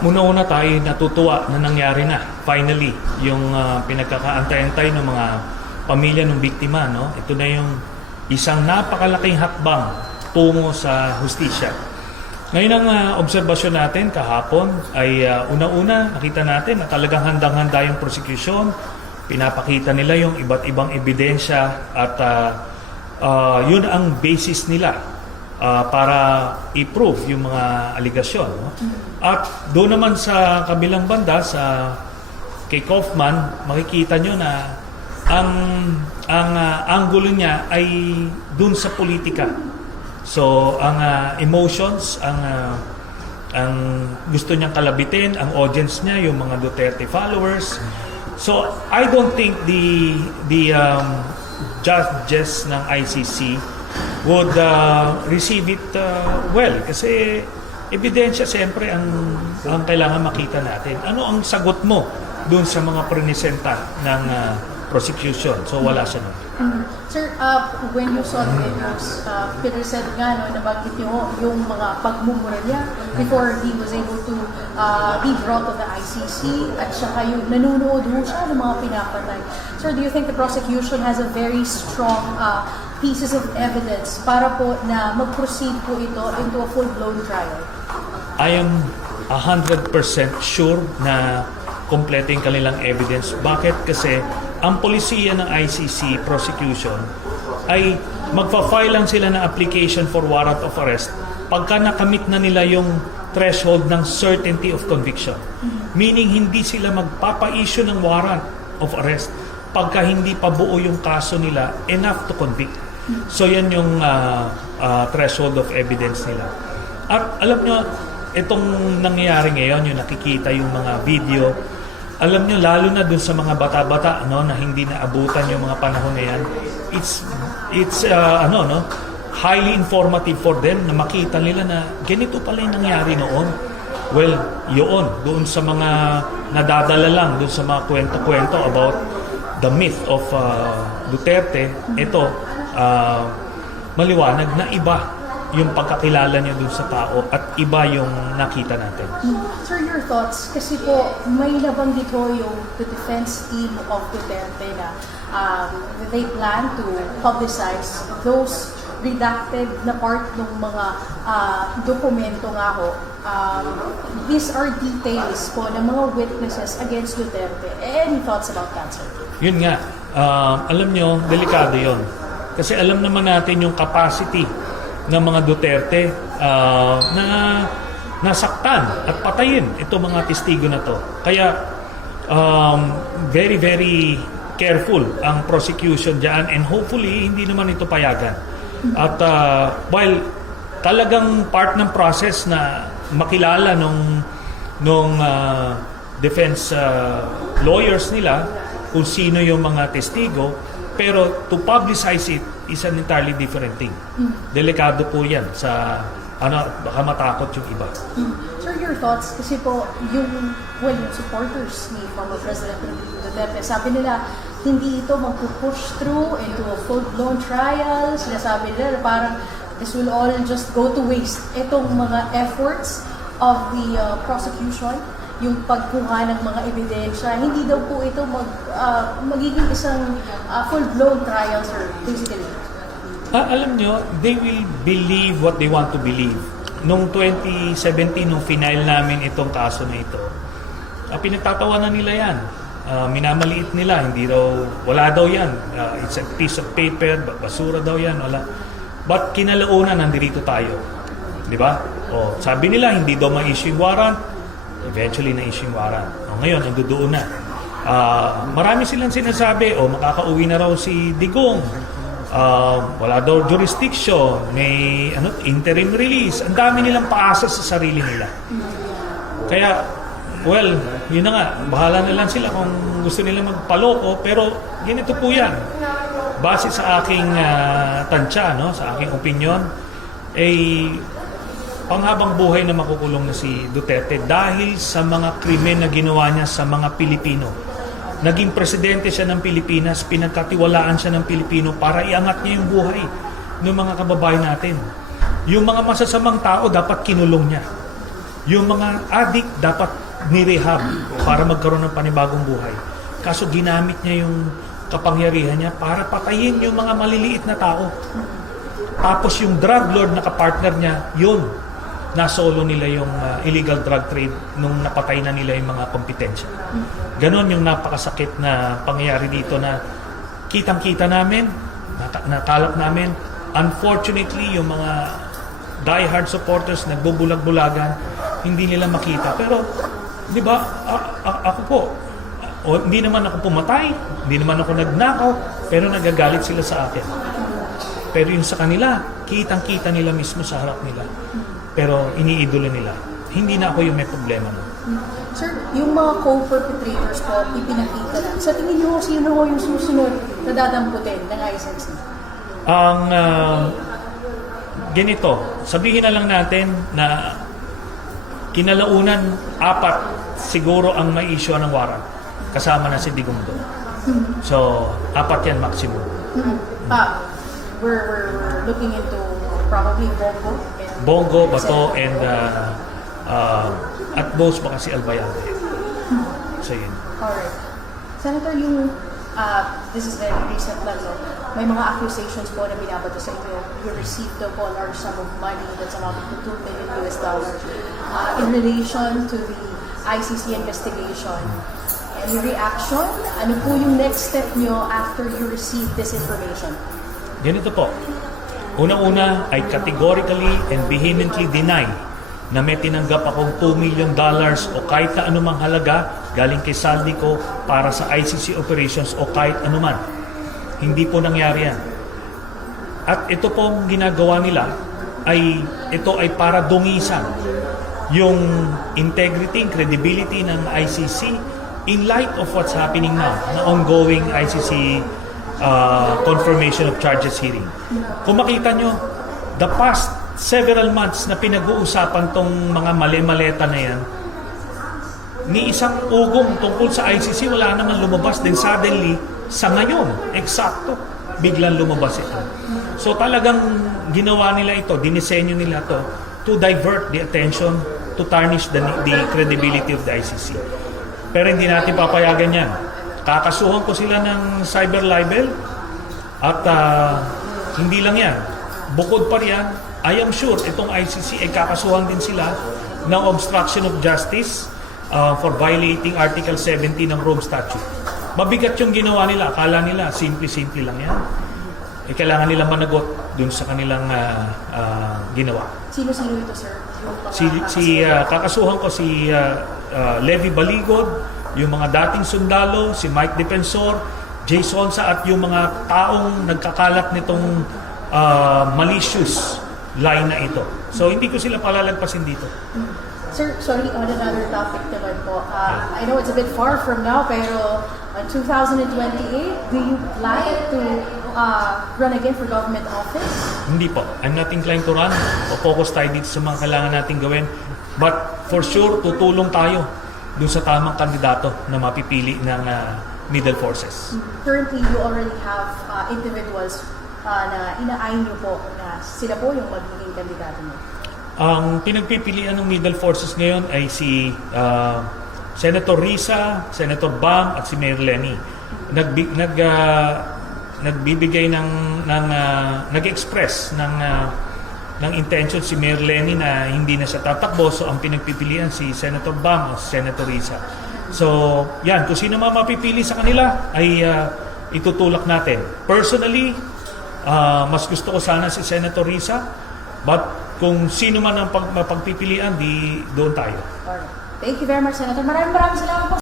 Una-una tayo natutuwa na nangyari na finally yung pinagkakaantay-antay ng mga pamilya ng biktima, no? Ito na yung isang napakalaking hakbang tungo sa hustisya. Ngayon ang obserbasyon natin kahapon ay una-una nakita natin na talagang handang-handa yung prosecution. Pinapakita nila yung iba't ibang ebidensya at yun ang basis nila para i-prove yung mga aligasyon, no? At doon naman sa kabilang banda kay Kaufman, makikita nyo na ang anggulo niya ay doon sa politika. So ang emotions, ang gusto niyang kalabitin, ang audience niya yung mga Duterte followers. So I don't think the judges ng ICC would receive it well, kasi ebidensya siyempre ang kailangan makita natin. Ano ang sagot mo doon sa mga presenta ng prosecution? So wala siya nun. Sir, when you saw the videos, Peter said nga, no, nabanggit niyo yung mga pagmumura niya before he was able to be brought to the ICC, at saka yung nanonood ho siya ng mga pinapatay. Sir, do you think the prosecution has a very strong pieces of evidence para po na mag-proceed po ito into a full-blown trial? I am 100% sure na kompleto yung kanilang evidence. Bakit? Kasi ang polisiya ng ICC prosecution ay magpa-file lang sila ng application for warrant of arrest pagka nakamit na nila yung threshold ng certainty of conviction. Meaning hindi sila magpapa-issue ng warrant of arrest pagka hindi pa buo yung kaso nila enough to convict. So yan yung threshold of evidence nila. At alam nyo, itong nangyayari ngayon, yung nakikita yung mga video, alam nyo, lalo na dun sa mga bata-bata, no, na hindi naabutan yung mga panahon na yan, it's highly informative for them na makita nila na ganito pala yung nangyari noon. Well, yun, doon sa mga nadadala lang, doon sa mga kwento-kwento about the myth of Duterte, ito, maliwanag na iba yung pagkakilala niya dun sa tao at iba yung nakita natin. Sir, your thoughts? Kasi po, may nabanggit ho yung the defense team of Duterte na they plan to publicize those redacted na part ng mga dokumento nga ho. These are details po ng mga witnesses against Duterte. Any thoughts about that, sir? Yun nga, alam nyo, delikado yun. Kasi alam naman natin yung capacity ng mga Duterte na nasaktan at patayin itong mga testigo na to. Kaya very, very careful ang prosecution dyan, and hopefully hindi naman ito payagan. At while talagang part ng process na makilala nung defense lawyers nila kung sino yung mga testigo, pero to publicize it is an entirely different thing. Delikado po yan sa baka matakot yung iba. Sir, your thoughts? Kasi po, yung supporters ni former President Duterte, sabi nila, hindi ito mag-push through into a full-blown trial. Sinasabi nila parang this will all just go to waste. Itong mga efforts of the prosecution, yung pagkuha ng mga ebidensya, hindi daw po ito magiging isang full-blown trial, sir, basically. Alam nyo, they will believe what they want to believe. Noong 2017, nung final namin itong kaso na ito, pinagtatawanan nila yan. Minamaliit nila, wala daw yan. It's a piece of paper, basura daw yan, wala. But kinalaunan, nandito tayo. Di ba? Sabi nila, hindi daw ma-issue warrant. Eventually na-issue warrant. Ngayon, nandoon na. Marami silang sinasabi, makakauwi na raw si Digong. Wala daw jurisdiction, may interim release. Ang dami nilang paasa sa sarili nila. Kaya, well, yun na nga, bahala na lang sila kung gusto nila magpaloko, pero ganito po yan. Base sa aking tansya, no, sa aking opinion, panghabang buhay na makukulong na si Duterte dahil sa mga krimen na ginawa niya sa mga Pilipino. Naging presidente siya ng Pilipinas, pinagkatiwalaan siya ng Pilipino para iangat niya yung buhay ng mga kababayan natin. Yung mga masasamang tao dapat kinulong niya. Yung mga addict dapat ni-rehab para magkaroon ng panibagong buhay. Kaso ginamit niya yung kapangyarihan niya para patayin yung mga maliliit na tao. Tapos yung drug lord na kapartner niya, yun, nasolo nila yung illegal drug trade nung napatay na nila yung mga kompetensya. Ganon yung napakasakit na pangyayari dito na kitang-kita namin, nakalap namin. Unfortunately, yung mga die-hard supporters nagbubulag-bulagan, hindi nila makita. Pero, di ba, ako po, hindi naman ako pumatay, hindi naman ako nagnakaw, pero nagagalit sila sa akin. Pero yung sa kanila, kitang-kita nila mismo sa harap nila. Pero iniidolo nila. Hindi na ako yung may problema nun. Sir, yung mga co-perpetrators po, ipinakita lang. Sa tingin niyo, sino ho yung susunod na dadamputin ng ICC? Ang ganito, sabihin na lang natin na kinalaunan 4 siguro ang may issue ng warrant. Kasama na si Digongdo. So, 4 yan maximum. We're looking into probably Bongo, Bato, and at most baka si Albayalde. So yun. Alright. Senator, this is very recent lang, no? May mga accusations po na binabato sa inyo. You received a large sum of money that's amounting to $2 million in relation to the ICC investigation. Any reaction? Ano po yung next step nyo after you receive this information? Ganito po. Unang-una, I categorically and vehemently deny na may tinanggap akong $2 million o kahit na anumang halaga galing kay Saldi ko para sa ICC operations o kahit anuman. Hindi po nangyari yan. At ito pong ginagawa nila ito ay para dungisan yung integrity, credibility ng ICC in light of what's happening now, na ongoing ICC confirmation of charges hearing. Kung makita nyo, the past several months na pinag-uusapan tong mga mali-maleta na yan, ni isang ugong tungkol sa ICC, wala naman lumabas. Then suddenly, sa ngayon, eksakto, biglang lumabas ito. So talagang ginawa nila ito, dinisenyo nila ito to divert the attention, to tarnish the credibility of the ICC. Pero hindi natin papayagan yan. Kakasuhan ko sila ng cyber libel at hindi lang yan. Bukod pa riyan, I am sure itong ICC ay kakasuhan din sila ng obstruction of justice for violating Article 17 ng Rome Statute. Mabigat yung ginawa nila. Akala nila, simple-simple lang yan. Kailangan nila managot dun sa kanilang ginawa. Sino-sino ito, sir? Kakasuhan ko si Levi Baligod, yung mga dating sundalo, si Mike Defensor, Jay Sonsa at yung mga taong nagkakalat nitong malicious line na ito. So hindi ko sila palalagpasin dito. Sir, sorry, on another topic naman po. I know it's a bit far from now, pero on 2028, do you plan to run again for government office? Hindi po. I'm not inclined to run. O focus tayo dito sa mga kailangan natin gawin. But for sure, tutulong tayo dun sa tamang kandidato na mapipili ng middle forces. Currently, you already have individuals na inaayin niyo po na sila po yung magiging kandidato niyo. Ang pinagpipilian ng middle forces ngayon ay si Senator Risa, Senator Bam at si Mayor Lenny. Nagbibigay nag-express ng intention si Mayor Lenny na hindi na siya tatakbo, so ang pinagpipilian si Senator Bam o Senator Risa. So, yan, kung sino man mapipili sa kanila ay itutulak natin. Personally, mas gusto ko sana si Senator Risa, but kung sino man ang mapagpipilian, di doon tayo. Alright. Thank you very much, Senator. Maraming salamat po.